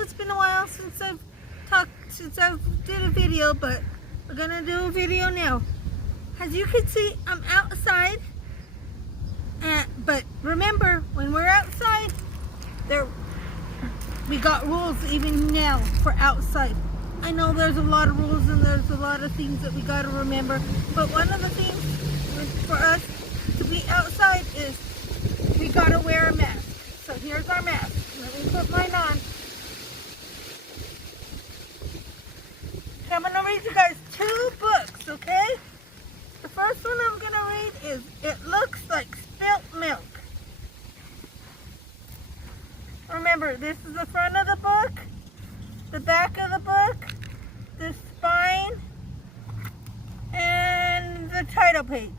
know it's been a while since I've did a video, but we're gonna do a video now. As you can see, I'm outside, but remember, when we're outside, we got rules even now for outside. I know there's a lot of rules and there's a lot of things that we got to remember, but one of the things for us to be outside is we got to wear a mask. So here's our mask. Let me put mine on. Okay, I'm going to read you guys 2 books, okay? The first one I'm going to read is It Looks Like Spilt Milk. Remember, this is the front of the book, the back of the book, the spine, and the title page.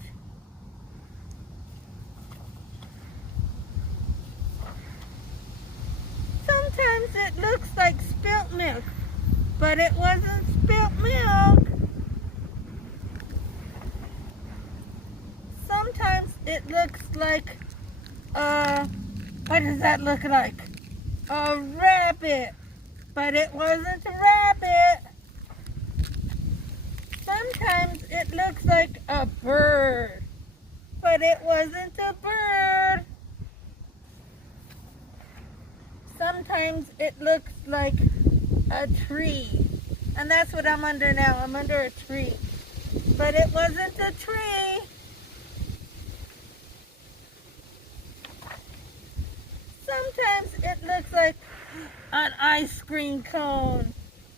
Sometimes it looks like spilt milk, but it wasn't spilt milk. Sometimes it looks like, what does that look like? A rabbit, but it wasn't a rabbit. Sometimes it looks like a bird, but it wasn't a bird. Sometimes it looks like a tree, and that's what I'm under now. I'm under a tree, but it wasn't a tree. Sometimes it looks like an ice cream cone,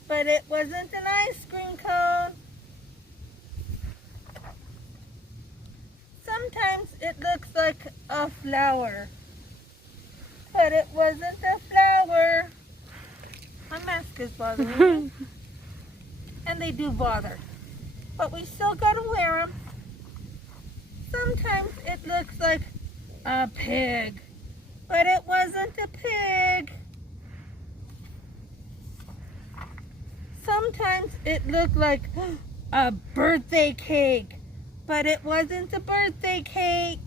but it wasn't an ice cream cone. Sometimes it looks like a flower, but it wasn't a flower. My mask is bothering me, and they do bother, but we still gotta wear them. Sometimes it looks like a pig, but it wasn't a pig. Sometimes it looked like a birthday cake, but it wasn't a birthday cake.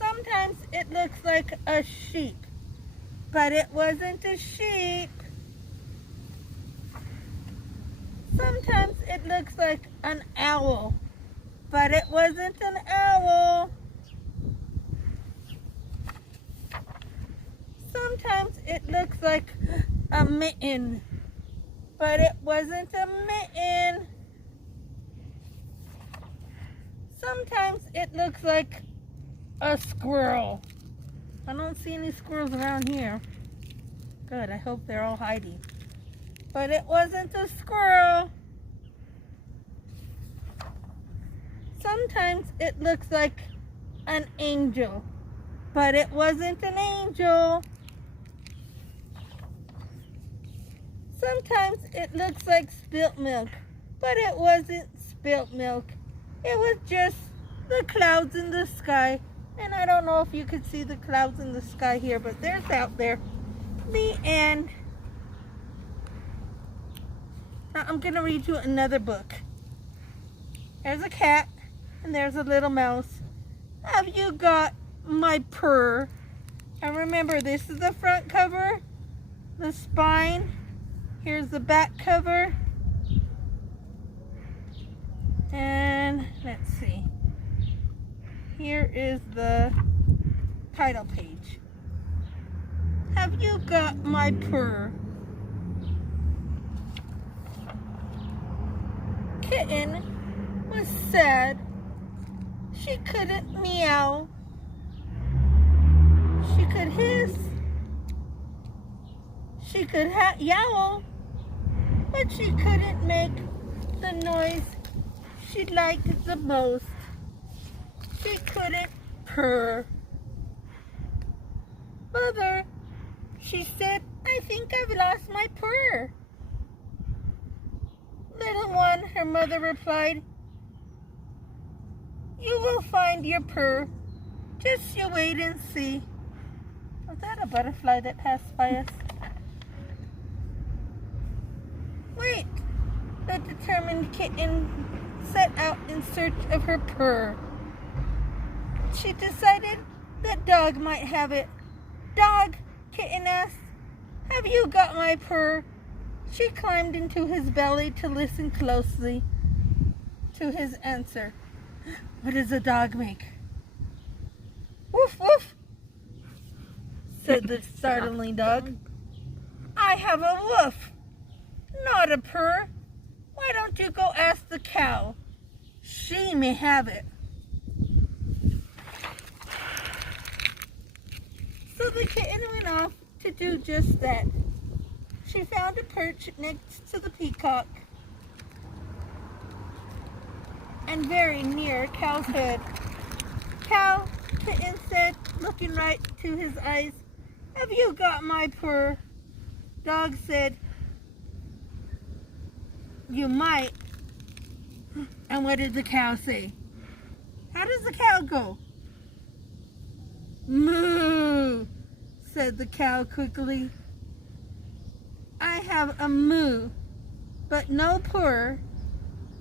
Sometimes it looks like a sheep, but it wasn't a sheep. Sometimes it looks like an owl, but it wasn't an owl. Sometimes it looks like a mitten, but it wasn't a mitten. Sometimes it looks like a squirrel. I don't see any squirrels around here. Good, I hope they're all hiding. But it wasn't a squirrel. Sometimes it looks like an angel, but it wasn't an angel. Sometimes it looks like spilt milk, but it wasn't spilt milk. It was just the clouds in the sky. And I don't know if you could see the clouds in the sky here, but there's out there. The end. Now I'm going to read you another book. There's a cat, and there's a little mouse. Have you got my purr? And remember, this is the front cover, the spine. Here's the back cover. And let's see. Here is the title page. Have you got my purr? Kitten was sad. She couldn't meow. She could hiss. She could yowl, but she couldn't make the noise she liked the most. She couldn't purr. Mother, she said, I think I've lost my purr. Little one, her mother replied, you will find your purr. Just you wait and see. Was that a butterfly that passed by us? Wait, the determined kitten set out in search of her purr. She decided that Dog might have it. Dog, Kitten Have you got my purr? She climbed into his belly to listen closely to his answer. What does a dog make? Woof, woof, said the startling dog. I have a woof, not a purr. Why don't you go ask the cow? She may have it. So the kitten went off to do just that. She found a perch next to the peacock and very near Cow's head. Cow, kitten said, looking right to his eyes, have you got my purr? Dog said, you might. And what did the cow say? How does the cow go? Moo, said the cow quickly. I have a moo, but no purr.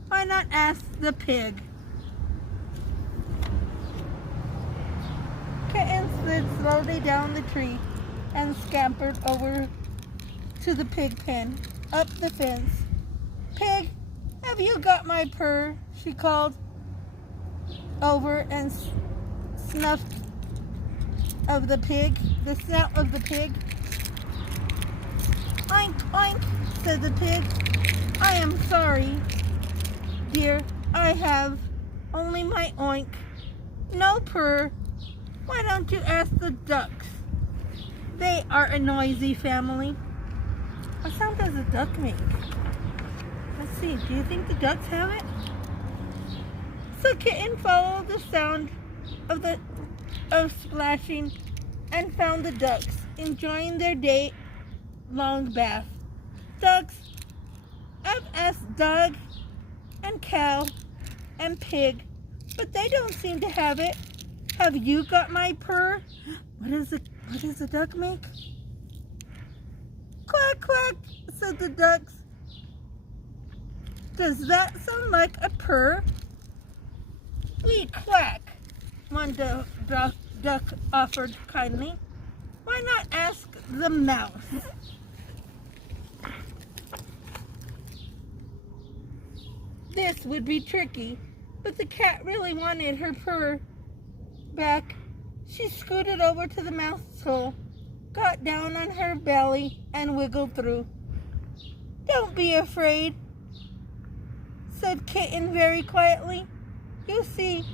Why not ask the pig? Kitten slid slowly down the tree and scampered over to the pig pen, up the fence. Pig, have you got my purr? She called over and snuffed of the snout of the pig. Oink, oink, said the pig. I am sorry, dear. I have only my oink. No purr. Why don't you ask the ducks? They are a noisy family. What sound does a duck make? Let's see, do you think the ducks have it? So Kitten followed the sound of splashing and found the ducks enjoying their day-long bath. Ducks, I've asked dog and cow and pig, but they don't seem to have it. Have you got my purr? What does a duck make? Quack, quack, said the ducks. Does that sound like a purr? We quack, one duck offered kindly. Why not ask the mouse? This would be tricky, but the cat really wanted her purr back. She scooted over to the mouse hole, got down on her belly, and wiggled through. Don't be afraid, said Kitten very quietly. You see,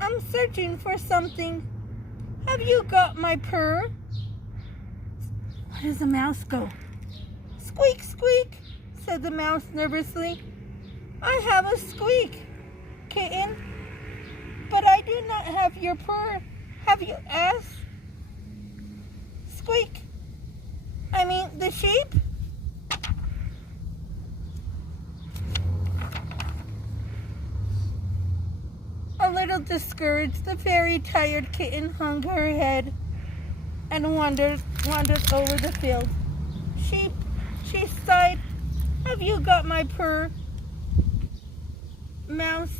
I'm searching for something. Have you got my purr? How does a mouse go? Squeak, squeak, said the mouse nervously. I have a squeak, Kitten, but I do not have your purr. Have you asked? Squeak. I mean the sheep? A little discouraged, the very tired kitten hung her head and wandered over the field. Sheep, she sighed. Have you got my purr? Mouse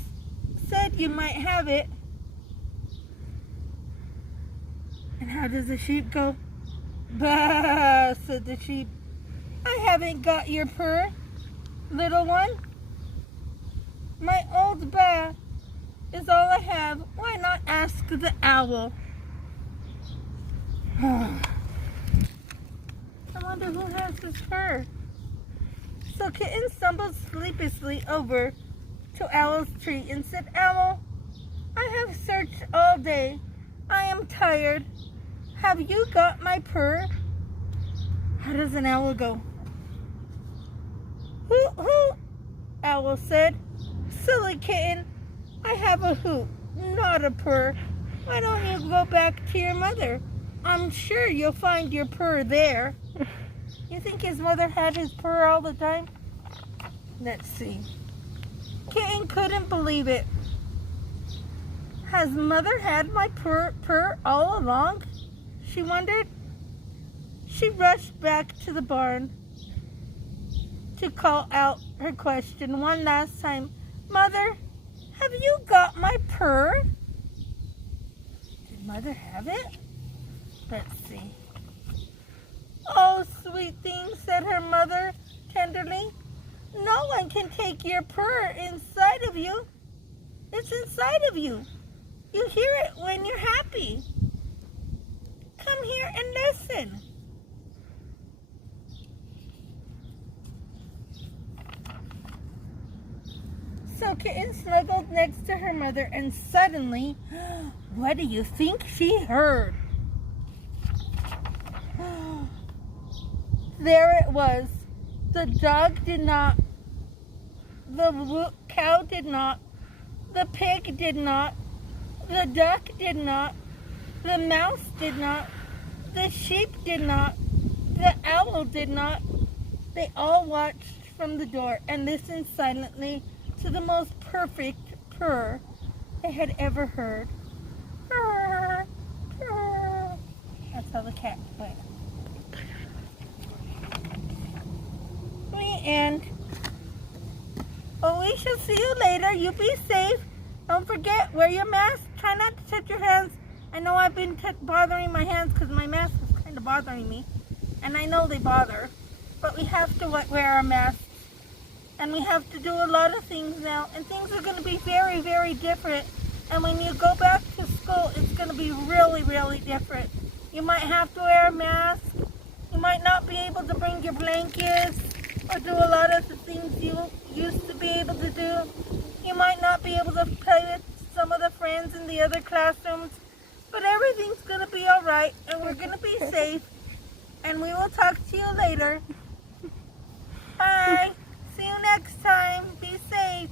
said you might have it. And how does the sheep go? Bah, said the sheep. I haven't got your purr, little one. My old bah is all I have. Why not ask the owl? I wonder who has his purr. So Kitten stumbled sleepishly over to Owl's tree and said, Owl, I have searched all day. I am tired. Have you got my purr? How does an owl go? Hoot, hoot, Owl said. Silly kitten, I have a hoot, not a purr. Why don't you go back to your mother? I'm sure you'll find your purr there. You think his mother had his purr all the time? Let's see. Kitten couldn't believe it. Has mother had my purr all along? She wondered. She rushed back to the barn to call out her question one last time. Mother, have you got my purr? Did mother have it? Let's see. Oh, sweet thing, said her mother tenderly. No one can take your purr inside of you. It's inside of you. You hear it when you're happy. Come here and listen. So Kitten snuggled next to her mother, and suddenly, what do you think she heard? There it was. The dog did not, the cow did not, the pig did not, the duck did not, the mouse did not, the sheep did not, the owl did not. They all watched from the door and listened silently to the most perfect purr they had ever heard. Purr, purr. That's how the cat went. The end. Well, we shall see you later. You be safe. Don't forget, wear your mask. Try not to touch your hands. I know I've been bothering my hands because my mask is kind of bothering me. And I know they bother. But we have to wear our masks. And we have to do a lot of things now. And things are going to be very, very different. And when you go back to school, it's going to be really, really different. You might have to wear a mask. You might not be able to bring your blankets or do a lot of the things you used to be able to do. You might not be able to play with some of the friends in the other classrooms. But everything's going to be all right. And we're going to be safe. And we will talk to you later. Bye. See you next time. Be safe.